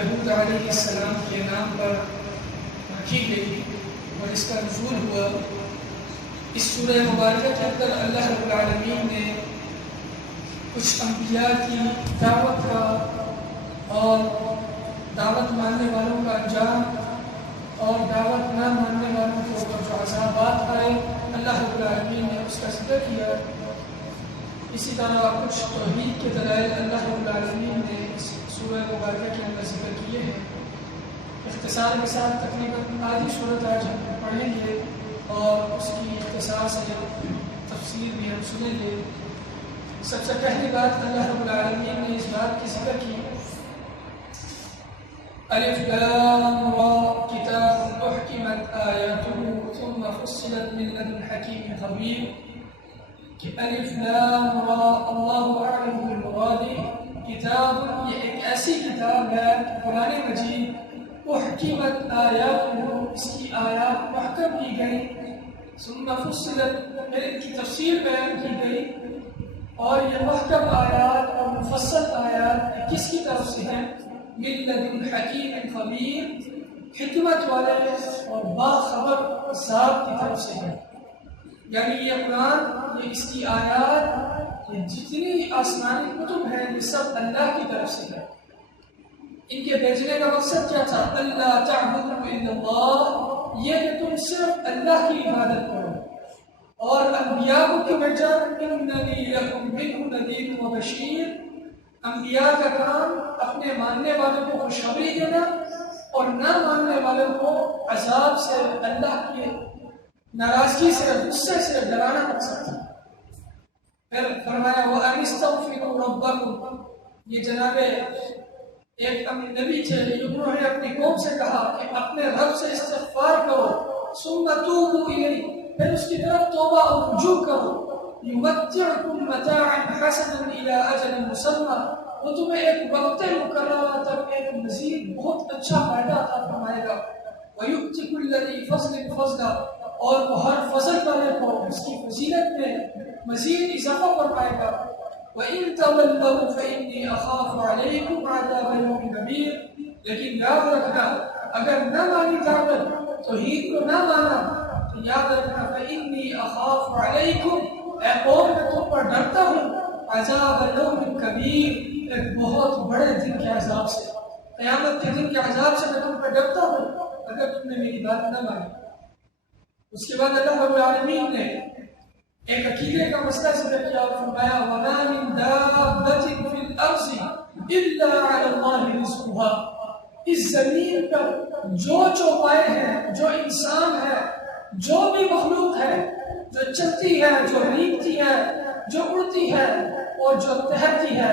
حضرت ہود علیہ السلام کے نام پر رکھی گئی اور اس کا نزول ہوا۔ اس سورہ مبارکہ کے اندر اللہ رب العالمین نے کچھ انبیاء کی دعوت کا اور دعوت ماننے والوں کا انجام اور دعوت نہ ماننے والوں کے اوپر جو عذابات آئے اللہ رب العالمین نے اس کا ذکر کیا۔ اسی طرح کچھ توحید کے دلائل اللہ رب العالمین نے اس سورہ مبارکہ کے اندر ذکر کیے ہیں۔ اختصار کے ساتھ تقریباً آدھی صورت آج ہم پڑھیں گے اور اس کی اختصار سے جو تفسیر بھی ہم سنیں گے۔ سب سے پہلی بات اللہ رب العالمین نے اس بات کی ذکر کی الف لام را کتاب احکمت آیاتہ ثم فصلت من لدن حکیم خبیر کہ الف لام را اللہ اعلم بالمراد کتاب، یہ ایک ایسی کتاب ہے قرآن مجید احکمت آیاتہ، اس کی آیات محکم کی گئی، ثم فصلت پھر ان کی تفصیل بیان کی گئی، اور یہ محکم آیات اور مفصل آیات کس کی طرف سے ہیں؟ من لدن حکیم خبیر، حکمت والے اور باخبر ذات کی طرف سے ہیں۔ یعنی یہ قرآن، یہ اس کی آیات، یہ جتنی آسمانی کتب ہیں یہ سب اللہ کی طرف سے ہے۔ ان کے بھیجنے کا مقصد کیا تھا؟ اللہ تعبدوا الا اللہ، یہ کہ تم صرف اللہ کی عبادت کرو۔ اور انبیاء کو کیوں بھیجا؟ اننی لکم منہ نذیر و بشیر، انبیاء کا کام اپنے ماننے والوں کو خوشخبری دینا اور نہ ماننے والوں کو عذاب سے، اللہ کی ناراضگی سے، غصے سے ڈرانا مقصد تھا۔ پھر فرمایا وَأَنِ اسْتَغْفِرُوا رَبَّكُمْ، یہ جناب ایک نبی تھے، انہوں نے اپنی قوم سے کہا کہ اپنے رب سے استغفار کرو، ثُمَّ تُوبُوا إِلَيْهِ، پھر اس کی طرف توبہ اور رجوع کرو، يُمَتِّعْكُمْ مَتَاعًا حَسَنًا إِلَىٰ أَجَلٍ مُّسَمًّى، وہ تمہیں ایک وقت مقررہ تک ایک مزید بہت اچھا فائدہ عطا فرمائے گا، وَيُؤْتِ كُلَّ ذِي فَضْلٍ فَضْلَهُ، اور وہ ہر فضل والے کو اس کی فضیلت میں مزید اضافہ فرمائے گا۔ وَإِن تَوَلَّوْا فَإِنِّي أَخَافُ عَلَيْكُمْ عَذَابَ يَوْمٍ كَبِيرٍ، لیکن یاد رکھنا اگر نہ مانی دعوت، توحید کو نہ مانا، تو یاد رکھنا فَإِنِّي أَخَافُ عَلَيْكُمْ، اے قوم میں تم پر ڈرتا ہوں، عَذَابَ يَوْمٍ كَبِيرٍ، ایک بہت بڑے دن کے عذاب سے، قیامت کے دن کے عذاب سے میں تم پر ڈرتا ہوں اگر تم نے میری بات نہ مانی۔ اس کے بعد اللہ رب العالمین نے ایک عقیدے کا مسئلہ ذکر کیا اور فرمایا وَمَا مِن دَابَّةٍ فِي الْأَرْضِ إِلَّا عَلَى اللَّهِ رِزْقُهَا، اس زمین پر جو چوپائے ہیں، جو انسان ہے، جو بھی مخلوق ہے، جو چلتی ہے، جو ریگتی ہے، جو اڑتی ہے اور جو تہرتی ہے،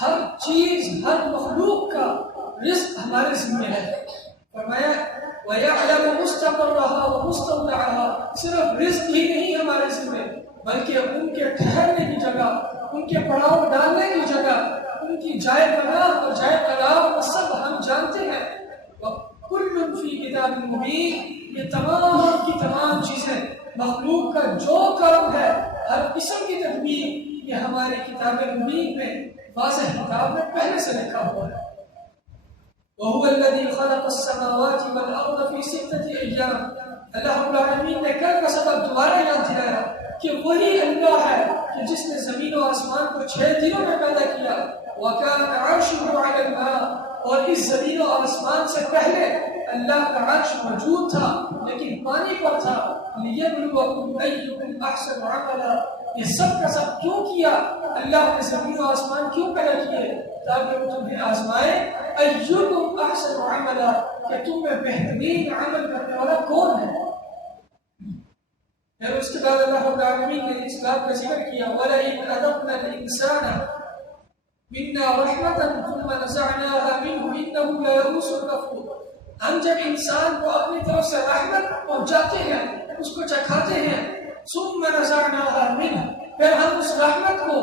ہر چیز، ہر مخلوق کا رزق ہمارے ذمہ ہے۔ فرمایا وَيَعْلَمُ مُسْتَقَرَّهَا وَمُسْتَوْدَعَهَا، صرف رزق ہی نہیں ہمارے ذمہ، بلکہ ان کے ٹھہرنے کی جگہ، ان کے پڑاؤ ڈالنے کی جگہ، ان کی جائے پناہ اور جائے قرار سب ہم جانتے ہیں۔ وَكُلٌّ فِي كِتَابٍ مُبِينٍ، یہ تمام کی تمام چیزیں، مخلوق کا جو کام ہے، ہر قسم کی تدبیر، یہ ہمارے کتاب مبین میں واضح کتاب میں پہلے سے لکھا ہوا ہے۔ وَهُوَ الَّذِي خَلَقَ السَّمَاوَاتِ وَالْأَرْضَ فِي سِتَّةِ أَيَّامٍ، اللہ رب العالمین نے کل کا سبق دوبارہ یاد دلایا کہ وہی اللہ ہے کہ جس نے زمین و آسمان کو 6 دنوں میں پیدا کیا۔ وَكَانَ عَرْشُهُ عَلَى الْمَاءِ، اور اس زمین و آسمان سے پہلے اللہ کا عرش موجود تھا لیکن پانی پر تھا۔ لِيَبْلُوَكُمْ أَيُّكُمْ أَحْسَنُ عَمَلًا، یہ سب کا سب کیوں کیا؟ اللہ نے زمین و آسمان کیوں پیدا کیے؟ تاکہ وہ تمہیں آزمائے، أَيُّكُمْ أَحْسَنُ عَمَلًا، کہ تم میں بہترین عمل کرنے والا کون ہے؟ پھر اس کے بعد اللہ رب العالمین نے اس بات کا ذکر کیا وَلَئِنْ أَذَقْنَا الْإِنسَانَ مِنَّا رَحْمَةً ثُمَّ نَزَعْنَاهَا مِنْهُ إِنَّهُ لَيَئُوسٌ كَفُورٌ، ہم جب انسان کو اپنی طرف سے رحمت پہنچاتے ہیں، اس کو چکھاتے ہیں، ثُمَّ نَزَعْنَاهَا مِنْهُ، پھر ہم اس رحمت کو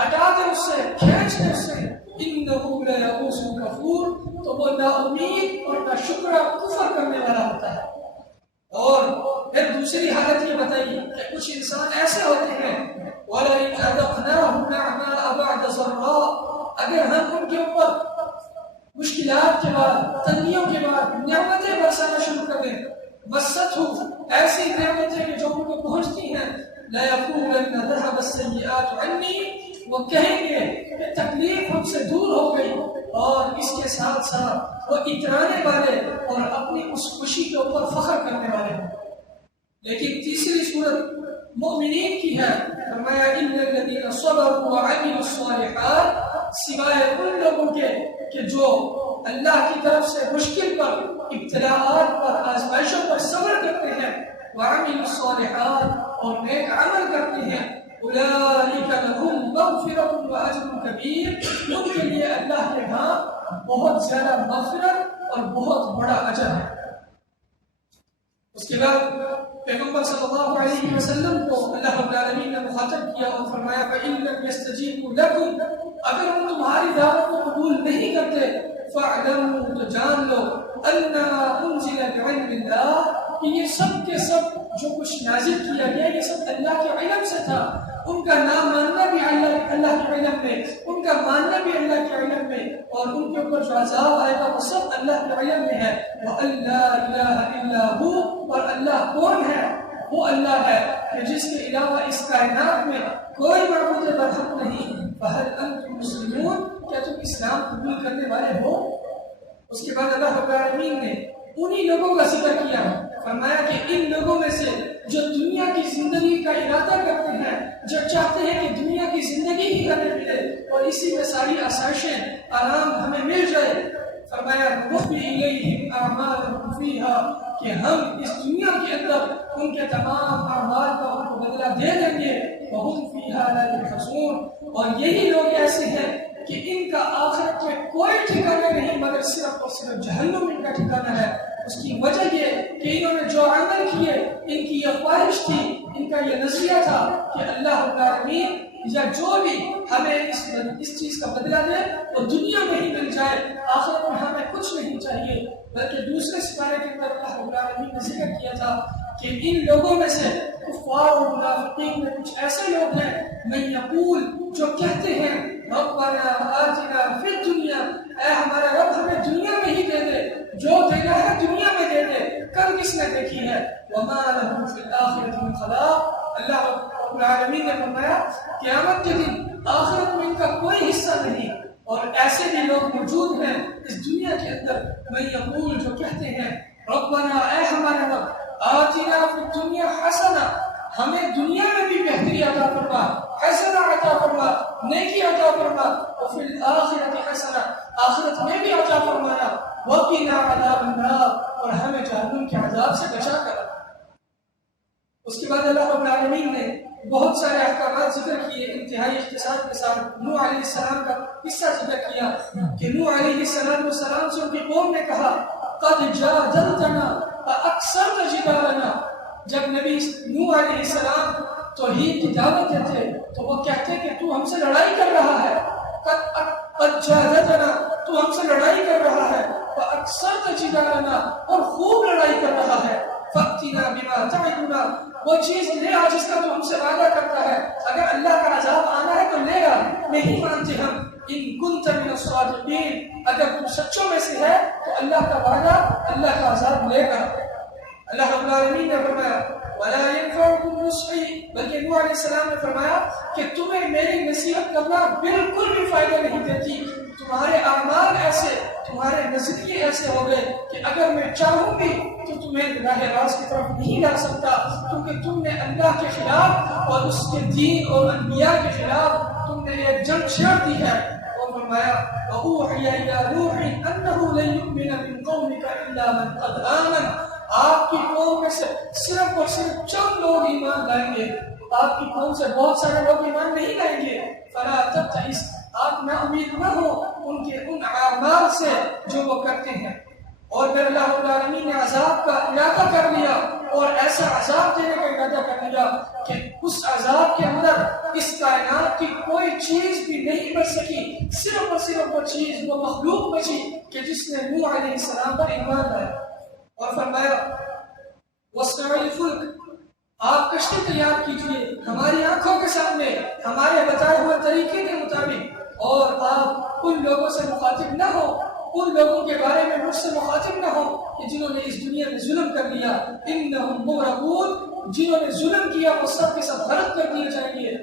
ہٹا دیں، اس سے کھینچ دیں اس سے، إِنَّهُ لَيَئُوسٌ كَفُورٌ، تو وہ نا امید اور نا شکر کفر کرنے والا ہوتا ہے۔ اور پھر دوسری حالت یہ بتائی کہ کچھ انسان ایسے ہوتے ہیں وَلَئِنْ أَذَقْنَاهُمْ نَعْمَاءَ بَعْدَ ضَرَّاءَ، اگر ہم ان کے اوپر مشکلات کے بعد، تنگیوں کے بعد نعمتیں برسانا شروع کر دیں. مست ہو ایسی نعمتیں کہ جو ان کو پہنچتی ہیں. لا یقولن ذهب السیئات عنی، وہ کہیں گے کہ تکلیف ہم سے دور ہو گئی، اور اس کے ساتھ ساتھ وہ اترانے والے اور اپنی اس خوشی کے اوپر فخر کرنے والے ہیں. لیکن تیسری صورت مومنین کی ہے. فرمایا ان الذین صبروا وعملوا الصالحات، سوائے ان لوگوں کے کہ جو اللہ کی طرف سے مشکل پر، ابتلاءات پر، آزمائشوں پر صبر کرتے ہیں، وعملوا الصالحات اور نیک عمل کرتے ہیں، اولئک لهم مغفرۃ واجر کبیر، ان کے لیے اللہ کے ہاں بہت زیادہ مغفرت اور بہت بڑا اجر ہے. اس کے بعد پیغمبر صلی اللہ علیہ وسلم کو اللہ رب العالمین نے مخاطب کیا اور فرمایا فَإِن لَّمْ يَسْتَجِيبُوا لَكُمْ، اگر وہ تمہاری دعوت کو قبول نہیں کرتے، فَاعْلَمُوا، تو جان لو، أَنَّمَا أُنزِلَ بِعِلْمِ اللَّهِ، کہ یہ سب کے سب جو کچھ نازل کیا گیا یہ سب اللہ کے علم سے تھا. ان کا نہ ماننا بھی اللہ کے علم میں، ان کا ماننا بھی اللہ کے علم میں، اور ان کے اوپر جو عذاب آئے گا وہ سب اللہ کے علم میں ہے. وَأَن لَّا إِلَٰهَ إِلَّا هُوَ، اور اللہ کون ہے؟ وہ اللہ ہے کہ جس کے علاوہ اس کائنات میں کوئی معبود برحق نہیں. فَهَلْ أَنتُم مُسْلِمُونَ، کیا تم اسلام قبول کرنے والے ہو؟ اس کے بعد اللہ رب العالمین نے انہی لوگوں کا ذکر کیا. فرمایا کہ ان لوگوں میں سے جو دنیا کی زندگی کا ارادہ کرتے ہیں، جو چاہتے ہیں کہ دنیا کی زندگی ہی ہمیں ملے اور اسی میں ساری آسائشیں، آرام ہمیں مل جائے. فرمایا نُوَفِّي إِلَيْهِمْ أَعْمَالَهُمْ فِيهَا، کہ ہم اس دنیا کے اندر ان کے تمام اعمال کا ان کو بدلہ دے دیں گے. وَهُمْ فِيهَا لَا يُبْخَسُونَ، اور یہی لوگ ایسے ہیں کہ ان کا آخرت میں کوئی ٹھکانہ نہیں مگر صرف اور صرف جہنم ان کا ٹھکانہ ہے. اس کی وجہ یہ کہ انہوں نے جو عمل کیے، ان کی یہ خواہش تھی، ان کا یہ نظریہ تھا کہ اللہ رب العالمین یا جو بھی ہمیں اس چیز کا بدلہ دے وہ دنیا میں ہی مل جائے، آخرت میں ہمیں کچھ نہیں چاہیے. بلکہ دوسرے سپارے کے اندر اللہ رب العالمین نے ذکر کیا تھا کہ ان لوگوں میں سے کفار و منافقین میں کچھ ایسے لوگ ہیں من یقول، جو کہتے ہیں ربنا آتنا فی الدنیا، اے ہمارا رب ہمیں دنیا میں ہی دے دے، جو دینا ہے دنیا میں دے دے، کل کس نے دیکھی ہے. وما لهم فی الآخرۃ من خلاق، اللہ رب العالمین نے فرمایا قیامت کے دن آخرت میں ان کا کوئی حصہ نہیں. اور ایسے بھی لوگ موجود ہیں اس دنیا کے اندر من یقول، جو کہتے ہیں ربنا، اے ہمارا رب آتنا فی الدنیا حسنہ، ہمیں دنیا میں بھی بہتری عطا فرما، حسنہ عطا فرما، نیکی عطا فرما، وفی الآخرۃ حسنہ، آخرت میں بھی عطا فرمانا، وقنا عذاب النار، اور ہمیں جہنم کے عذاب سے بچا کر. اس کے بعد اللہ رب العالمین نے بہت سارے احکامات ذکر کیے انتہائی اختصار کے ساتھ. نوح علیہ السلام کا قصہ ذکر کیا کہ نوح علیہ السلام سے ان کی قوم نے کہا قد جادلتنا فاکثرت جدالنا. جب نبی نوح علیہ السلام توحید کی دعوت دیتے تو وہ کہتے کہ تو ہم سے لڑائی کر رہا ہے. قد جادلتنا، تو ہم سے لڑائی کر رہا ہے. فاکثرت جدالنا، اور خوب لڑائی کر رہا ہے. فأتنا بما تعدنا، وہ چیز لے آ جس کا تو ہم سے وعدہ کرتا ہے. اگر اللہ کا عذاب آنا ہے تو لے آ، نہیں مانتے ہم. ان كنت من الصادقین، اگر تم سچوں میں سے ہے تو اللہ کا وعدہ، اللہ کا عذاب لے گا. اللہ رب العالمین نے فرمایا وَلَا يَنفَعُكُمْ نُصْحِي، بلکہ نوح علیہ السلام نے فرمایا کہ تمہیں میری نصیحت کرنا بالکل بھی فائدہ نہیں دیتی. تمہارے اعمال ایسے، تمہارے نظریے ایسے ہو گئے کہ اگر میں چاہوں بھی تو تمہیں راہ راست کی طرف نہیں لا سکتا، کیونکہ تم نے اللہ کے خلاف اور اس کے دین اور انبیاء کے خلاف تم نے ایک جنگ چھیڑ دی ہے. اور فرمایا وَأُوحِيَ إِلَىٰ نُوحٍ أَنَّهُ لَن يُؤْمِنَ مِن قَوْمِكَ إِلَّا مَنْ قَدْ آمَنَ، آپ کی قوم میں سے صرف اور صرف چند لوگ ایمان لائیں گے، آپ کی قوم سے بہت سارے لوگ ایمان نہیں لائیں گے. فَلَا تَبْتَئِسْ، آپ نا امید نہ ہو ان کے ان اعمال سے جو وہ کرتے ہیں. اور پھر اللہ رب العالمین نے عذاب کا ارادہ کر لیا اور ایسا عذاب دینے کا ارادہ کر لیا کہ اس عذاب کے اندر اس کائنات کی کوئی چیز بھی نہیں بچ سکی، صرف اور صرف وہ چیز، وہ مخلوق بچی کہ جس نے نوح علیہ السلام پر ایمان لایا. اور فرمایا وَاصْنَعِ الْفُلْكَ، آپ کشتی تیار کیجئے ہماری آنکھوں کے سامنے ہمارے بتائے ہوئے طریقے کے مطابق، اور آپ ان لوگوں سے مخاطب نہ ہو ان لوگوں کے بارے میں مجھ سے مخاطب نہ ہو کہ جنہوں نے اس دنیا میں ظلم کر لیا، انہم مغرقون، جنہوں نے ظلم کیا وہ سب کے سب غرق کر دیے جائیں گے۔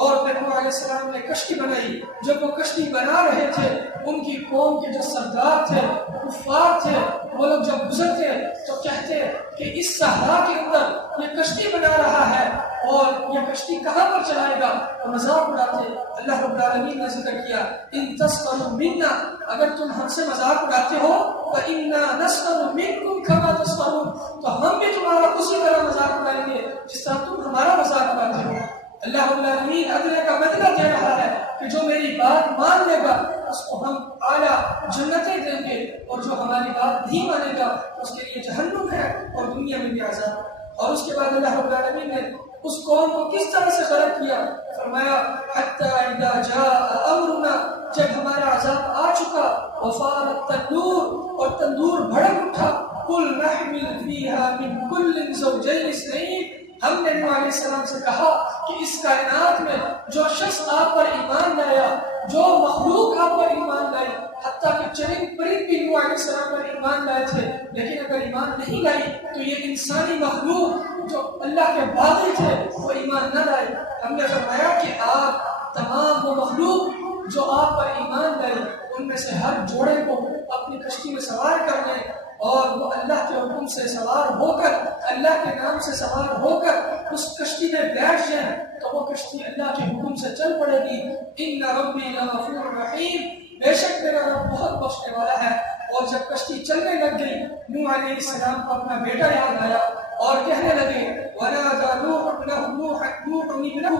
اور پھر نوح علیہ السلام نے کشتی بنائی، جب وہ کشتی بنا رہے تھے ان کی قوم کے جو سردار تھے، کفار تھے، وہ لوگ جب گزرتے تو کہتے کہ اس صحرا کے اندر یہ کشتی بنا رہا ہے اور یہ کشتی کہاں پر چلائے گا، اور مذاق اڑاتے۔ اللہ رب العالمین نے ذکر کیا ان تسخروا منا، اگر تم ہم سے مذاق اڑاتے ہو فإنا نسخر منکم کما تسخرون، تو ہم بھی تمہارا اسی طرح مذاق اڑائیں گے جس طرح تم ہمارا مذاق اڑاتے ہو۔ اللہ رب العالمین ادنے کا بدلہ دے رہا ہے کہ جو میری بات مان لے گا اس کو ہم اعلیٰ جنتیں دیں گے، اور جو ہماری بات نہیں مانے گا اس کے لیے جہنم ہے اور دنیا میں بھی عذاب۔ اور اس کے بعد اللہ رب العالمین نے اس قوم کو کس طرح سے غرق کیا، فرمایا حتی اذا جاء امرنا، جب ہمارا عذاب آ چکا، وفار التنور، اور تندور بھڑک اٹھا، قل نحمل فیہا من کل زوجین اثنین، ہم نے نوح علیہ السلام سے کہا کہ اس کائنات میں جو شخص آپ پر ایمان لایا، جو مخلوق آپ پر ایمان لائی، حتیٰ کہ چرند پرند بھی نوح علیہ السلام پر ایمان لائے تھے، لیکن اگر ایمان نہیں لائی تو یہ انسانی مخلوق جو اللہ کے باغی تھے وہ ایمان نہ لائے۔ ہم نے فرمایا کہ آپ تمام وہ مخلوق جو آپ پر ایمان لائے ان میں سے ہر جوڑے کو اپنی کشتی میں سوار کر لیں، اور وہ اللہ کے حکم سے سوار ہو کر، اللہ کے نام سے سوار ہو کر اس کشتی میں بیٹھ جائیں تو وہ کشتی اللہ کے حکم سے چل پڑے گی۔ ان ربی لغفور رحیم، بے شک میرا رب بہت بخشنے والا ہے۔ اور جب کشتی چلنے لگ گئی، نوح علیہ السلام کو اپنا بیٹا یاد آیا اور کہنے لگے وَنَادَى نُوحٌ ابْنَهُ نُوحًا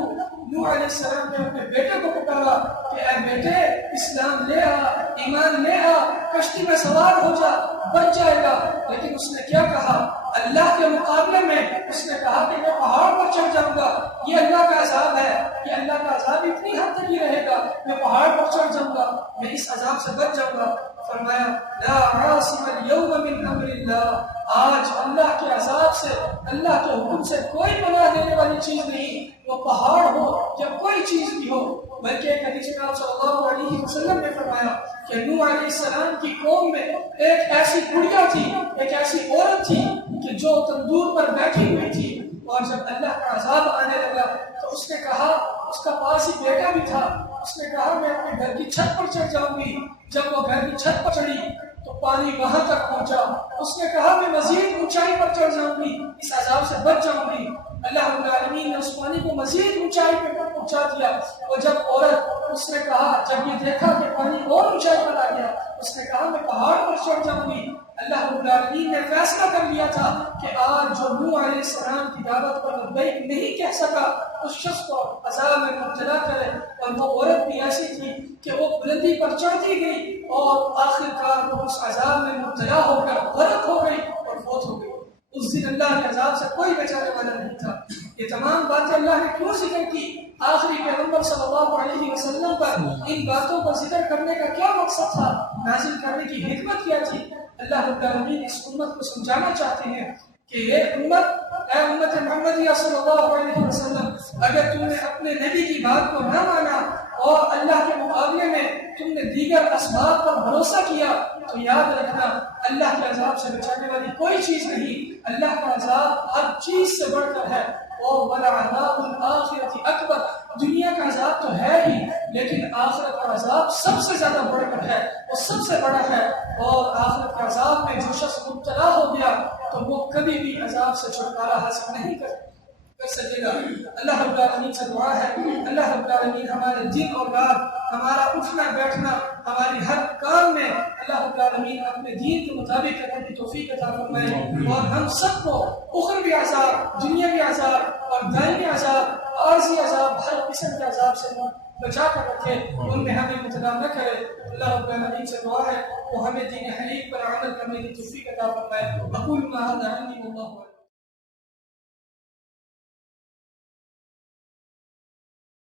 نوح علیہ السلام نے اپنے بیٹے کو پکارا کہ اے بیٹے اسلام لے آ، ایمان لے آ، کشتی میں سوار ہو جا، بچ جائے گا۔ لیکن اس نے کیا کہا؟ اللہ کے مقابلے میں اس نے کہا کہ میں پہاڑ پر چڑھ جاؤں گا، یہ اللہ کا عذاب ہے، یہ اللہ کا عذاب اتنی حد تک ہی رہے گا، میں پہاڑ پر چڑھ جاؤں گا، میں اس عذاب سے بچ جاؤں گا۔ فرمایا لا عاصم اليوم من امر اللہ، آج اللہ کے عذاب سے، اللہ کے حکم سے کوئی پناہ دینے والی چیز نہیں، وہ پہاڑ ہو یا کوئی چیز بھی ہو۔ بلکہ ایک حدیث میں آپ صلی اللہ علیہ وسلم نے فرمایا کہ نوح علیہ السلام کی قوم میں ایک ایسی بڑھیا تھی، ایک ایسی عورت تھی کہ جو تندور پر بیٹھی ہوئی تھی، اور جب اللہ کا عذاب آنے لگا تو اس نے کہا، اس کا پاس ہی بیٹا بھی تھا، اس نے کہا میں اپنے گھر کی چھت پر چڑھ جاؤں گی۔ جب وہ گھر کی چھت پر چڑھی تو پانی وہاں تک پہنچا، اس نے کہا میں مزید اونچائی پر چڑھ جاؤں گی، اس عذاب سے بچ جاؤں گی۔ اللہ رب العالمین نے اس پانی کو مزید اونچائی پر پہنچا دیا، اور جب عورت، اس نے کہا، جب یہ دیکھا کہ پانی اور اونچائی پر آ گیا، اس نے کہا میں پہاڑ پر چڑھ جاؤں گی۔ اللہ رب العالمین نے فیصلہ کر لیا تھا کہ آج جو نوح علیہ السلام کی دعوت پر لبیک نہیں کہہ سکا اس شخص کو عذاب میں مبتلا کرے۔ اور وہ عورت بھی ایسی تھی کہ وہ بلندی پر چڑھتی گئی اور آخر کار وہ اس عذاب میں مبتلا ہو کر غرق ہو گئی اور فوت ہو گئی۔ اس دن اللہ کے عذاب سے کوئی بچانے والا نہیں تھا۔ یہ تمام باتیں اللہ نے کیوں ذکر کی؟ آخری پیغمبر صلی اللہ علیہ وسلم پر ان باتوں کو ذکر کرنے کا کیا مقصد تھا؟ نازل کرنے کی حکمت کیا تھی؟ اللہ رب العالمین اس امت کو سمجھانا چاہتے ہیں کہ یہ امت، اے امت محمدیہ صلی اللہ علیہ وسلم، اگر تم نے اپنے نبی کی بات کو نہ مانا اور اللہ کے مقابلے میں تم نے دیگر اسباب پر بھروسہ کیا تو یاد رکھنا اللہ کے عذاب سے بچانے والی کوئی چیز نہیں۔ اللہ کا عذاب ہر چیز سے بڑھ کر ہے، اور وَلَعَذَابُ الْآخِرَةِ أَكْبَرُ، دنیا کا عذاب تو ہے ہی، لیکن آخرت کا عذاب سب سے زیادہ بڑھ کر ہے، وہ سب سے بڑا ہے۔ اور آخرت کے عذاب میں جو شخص مبتلا ہو گیا تو وہ کبھی بھی عذاب سے چھٹکارا حاصل نہیں کر سکے گا۔ اللہ رب العالمین سے دعا ہے، اللہ رب العالمین ہمارے دن اور رات، ہمارا اٹھنا بیٹھنا، ہماری ہر کام میں اللہ رب العالمین اپنے دین کے مطابق کرنے کی توفیق عطا فرمائے، اور ہم سب کو اخروی عذاب، دنیاوی عذاب اور دائمی عذاب، عارضی عذاب، ہر قسم کے عذاب سے بچا کر رکھے، ان میں ہمیں مبتلا نہ کرے۔ اللہ رب العالمین سے دعا ہے وہ ہمیں دین حنیف پر عمل کرنے کی توفیق عطا فرمائے۔ اقول ما هذا عني والله